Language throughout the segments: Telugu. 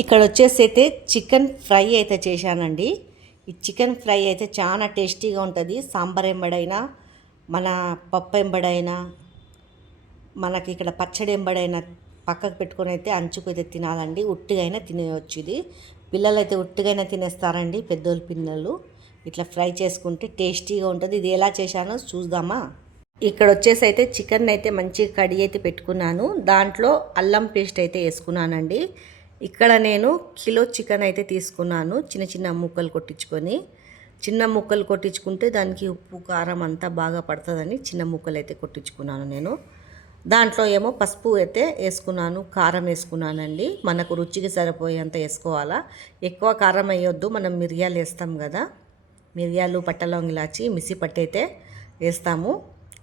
ఇక్కడ వచ్చేసి అయితే చికెన్ ఫ్రై అయితే చేశానండి. ఈ చికెన్ ఫ్రై అయితే చాలా టేస్టీగా ఉంటుంది. సాంబార్ ఎంబడైనా, మన పప్పు ఎంబడైనా, మనకి ఇక్కడ పచ్చడి ఎంబడైనా పక్కకు పెట్టుకొని అయితే అంచుకైతే తినాలండి. ఉట్టిగా అయినా తినేయచ్చు. ఇది పిల్లలు అయితే ఉట్టిగైనా తినేస్తారండి. పెద్దోళ్ళు పిల్లలు ఇట్లా ఫ్రై చేసుకుంటే టేస్టీగా ఉంటుంది. ఇది ఎలా చేశానో చూద్దామా. ఇక్కడ వచ్చేసి అయితే చికెన్ అయితే మంచిగా కడిగి అయితే పెట్టుకున్నాను. దాంట్లో అల్లం పేస్ట్ అయితే వేసుకున్నానండి. ఇక్కడ నేను కిలో చికెన్ అయితే తీసుకున్నాను. చిన్న చిన్న ముక్కలు కొట్టించుకొని, చిన్న ముక్కలు కొట్టించుకుంటే దానికి ఉప్పు కారం అంతా బాగా పడుతుందని చిన్న ముక్కలు అయితే కొట్టించుకున్నాను నేను. దాంట్లో ఏమో పసుపు అయితే వేసుకున్నాను, కారం వేసుకున్నానండి. మనకు రుచికి సరిపోయేంత వేసుకోవాలా. ఎక్కువ కారం వేయొద్దు, మనం మిరియాలు వేస్తాం కదా. మిరియాలు, పట్ట లవంగ ఇలాచి, మిక్సీ పట్టి అయితే వేస్తాము.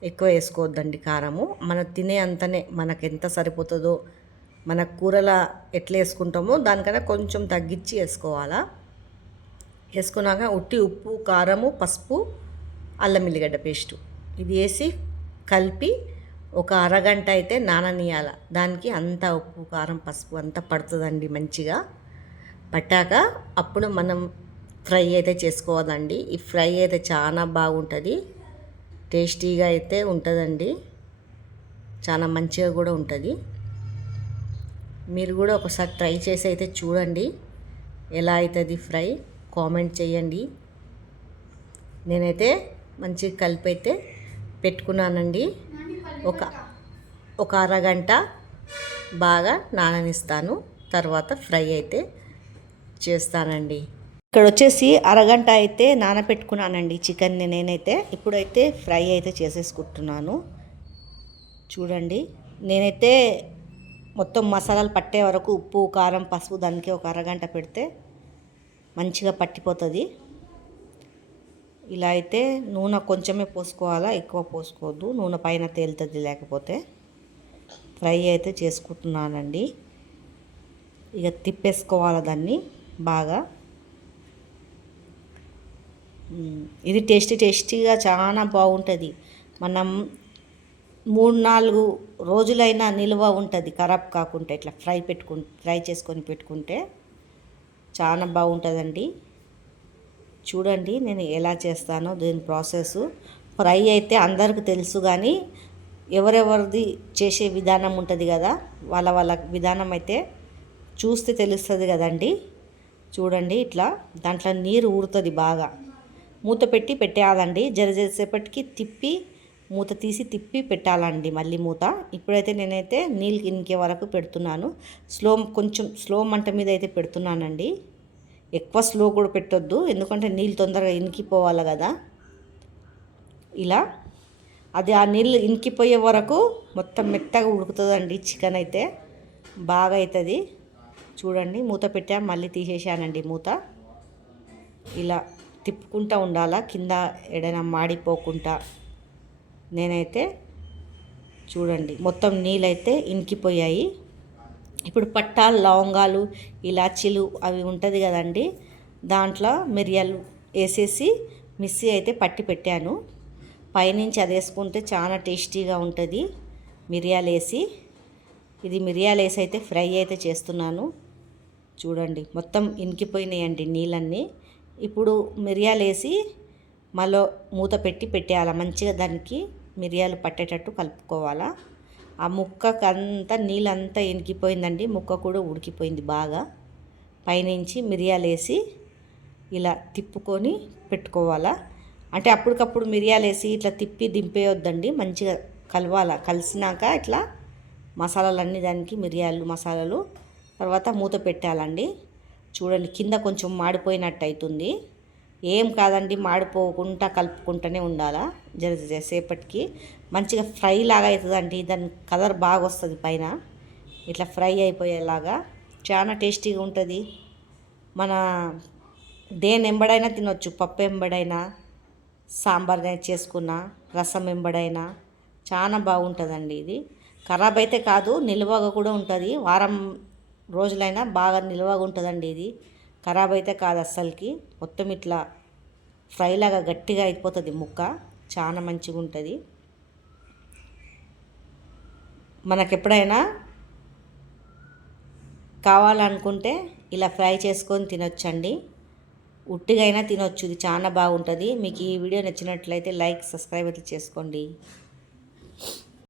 ఎక్కువ వేసుకోవద్దండి కారము. మనం తినే అంతనే మనకు ఎంత సరిపోతుందో, మన కూరల ఎట్లా వేసుకుంటామో దానికన్నా కొంచెం తగ్గించి వేసుకోవాలా. వేసుకున్నాక ఉట్టి ఉప్పు, కారము, పసుపు, అల్లం ఎల్లిగడ్డ పేస్టు ఇది వేసి కలిపి ఒక అరగంట అయితే నాననీయాల. దానికి అంతా ఉప్పు, కారం, పసుపు అంతా పడుతుందండి. మంచిగా పట్టాక అప్పుడు మనం ఫ్రై అయితే చేసుకోవాలండి. ఈ ఫ్రై అయితే చాలా బాగుంటుంది, టేస్టీగా అయితే ఉంటుందండి. చాలా మంచిగా కూడా ఉంటుంది. మీరు కూడా ఒకసారి ట్రై చేసి అయితే చూడండి ఎలా అవుతుంది ఫ్రై. కామెంట్ చేయండి. నేనైతే మంచిగా కలిపి అయితే పెట్టుకున్నానండి. ఒక ఒక అరగంట బాగా నాననిస్తాను. తర్వాత ఫ్రై అయితే చేస్తానండి. ఇక్కడ వచ్చేసి అరగంట అయితే నానపెట్టుకున్నానండి చికెన్ని నేనైతే. ఇప్పుడైతే ఫ్రై అయితే చేసేసుకుంటున్నాను. చూడండి, నేనైతే మొత్తం మసాలాలు పట్టే వరకు ఉప్పు, కారం, పసుపు దానికి ఒక అరగంట పెడితే మంచిగా పట్టిపోతుంది. ఇలా అయితే నూనె కొంచెమే పోసుకోవాలా, ఎక్కువ పోసుకోవద్దు. నూనె పైన తేలుతుంది లేకపోతే. ఫ్రై అయితే చేసుకుంటున్నానండి. ఇక తిప్పేసుకోవాలి దాన్ని బాగా. ఇది టేస్టీగా చాలా బాగుంటుంది. మనం 3-4 రోజులైనా నిల్వ ఉంటుంది, ఖరాబ్ కాకుండా. ఇట్లా ఫ్రై చేసుకొని పెట్టుకుంటే చాలా బాగుంటుందండి. చూడండి నేను ఎలా చేస్తానో దీని ప్రాసెస్. ఫ్రై అయితే అందరికీ తెలుసు, కానీ ఎవరెవరిది చేసే విధానం ఉంటుంది కదా, వాళ్ళ విధానం అయితే చూస్తే తెలుస్తుంది కదండి. చూడండి, ఇట్లా దాంట్లో నీరు ఊరుతుంది బాగా. మూత పెట్టి పెట్టేయాలండి. జరసేపటికి తిప్పి మూత తీసి తిప్పి పెట్టాలండి మళ్ళీ మూత. ఇప్పుడైతే నేనైతే నీళ్ళు ఇంకే వరకు పెడుతున్నాను. కొంచెం స్లో మంట మీద అయితే పెడుతున్నానండి. ఎక్కువ స్లో కూడా పెట్టొద్దు, ఎందుకంటే నీళ్ళు తొందరగా ఇనికిపోవాలి కదా. ఇలా అది ఆ నీళ్ళు ఇనికిపోయే వరకు మొత్తం మెత్తగా ఉడుకుతుందండి చికెన్ అయితే. బాగా అవుతుంది. చూడండి, మూత పెట్టా, మళ్ళీ తీసేసానండి మూత. ఇలా తిప్పుకుంటూ ఉండాలా, కింద ఎడైనా మాడిపోకుండా. నేనైతే చూడండి మొత్తం నీళ్ళైతే ఇనికిపోయాయి. ఇప్పుడు పట్టాలు, లవంగాలు, ఇలాచీలు అవి ఉంటుంది కదండి, దాంట్లో మిరియాలు వేసేసి మిక్సీ అయితే పట్టి పెట్టాను. పైనుంచి అది వేసుకుంటే చాలా టేస్టీగా ఉంటుంది మిరియాలు వేసి. ఇది మిరియాలు వేసి అయితే ఫ్రై అయితే చేస్తున్నాను. చూడండి మొత్తం ఇనికిపోయినాయండి నీళ్ళన్నీ. ఇప్పుడు మిరియాలు వేసి మళ్ళీ మూత పెట్టి పెట్టేయాలి. మంచిగా దానికి మిరియాలు పట్టేటట్టు కలుపుకోవాలా. ఆ ముక్కకు అంతా నీళ్ళంతా ఇనికిపోయిందండి. ముక్క కూడా ఉడికిపోయింది బాగా. పైనుంచి మిరియాలు వేసి ఇలా తిప్పుకొని పెట్టుకోవాలా. అంటే అప్పటికప్పుడు మిరియాలు వేసి ఇట్లా తిప్పి దింపేయొద్దండి, మంచిగా కలవాలా. కలిసినాక ఇట్లా మసాలాలన్నీ దానికి, మిరియాలు మసాలాలు, తర్వాత మూత పెట్టాలండి. చూడండి, కింద కొంచెం మాడిపోయినట్టు అవుతుంది. ఏం కాదండి, మాడిపోకుండా కలుపుకుంటూనే ఉండాలా. సేపటికి మంచిగా ఫ్రై లాగా అవుతుందండి. దాని కలర్ బాగా వస్తుంది పైన, ఇట్లా ఫ్రై అయిపోయేలాగా. చాలా టేస్టీగా ఉంటుంది. మన దేని ఎంబడైనా తినొచ్చు, పప్పు ఎంబడైనా, సాంబార్ చేసుకున్న, రసం ఎంబడైనా చాలా బాగుంటుందండి. ఇది ఖరాబ్ అయితే కాదు, నిల్వగా కూడా ఉంటుంది. వారం రోజులైనా బాగా నిల్వగా ఉంటుందండి. ఇది ఖరాబ్ అయితే కాదు అస్సలకి. మొత్తం ఇట్లా ఫ్రైలాగా గట్టిగా అయిపోతుంది ముక్క. చాలా మంచిగా ఉంటుంది. మనకెప్పుడైనా కావాలనుకుంటే ఇలా ఫ్రై చేసుకొని తినొచ్చండి. ఉట్టిగా అయినా తినొచ్చు. ఇది చాలా బాగుంటుంది. మీకు ఈ వీడియో నచ్చినట్లయితే లైక్, సబ్స్క్రైబ్ అయితే చేసుకోండి.